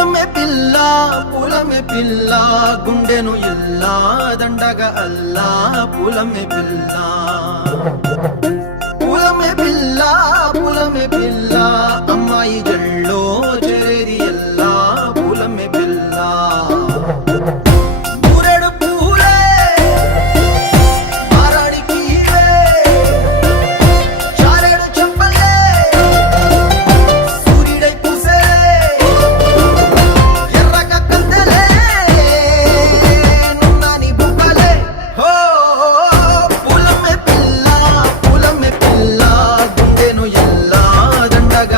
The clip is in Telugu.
పూలమే పిల్ల గుండెను ఇల్లా దండగ అల్లా పూలమే పిల్ల పూలమే పిల్ల అమ్మాయి జల్లో చేరేది ఎల్లా పూలమే పిల్ల ఊరెడు పూలే మారాడికి చారెడు చెప్పలే సూర్యుడై పూసే ఎర్రగ కందలే నున్నాని బుక్కలే హో పూలమే పిల్ల గుండెను ఎల్లా దండగ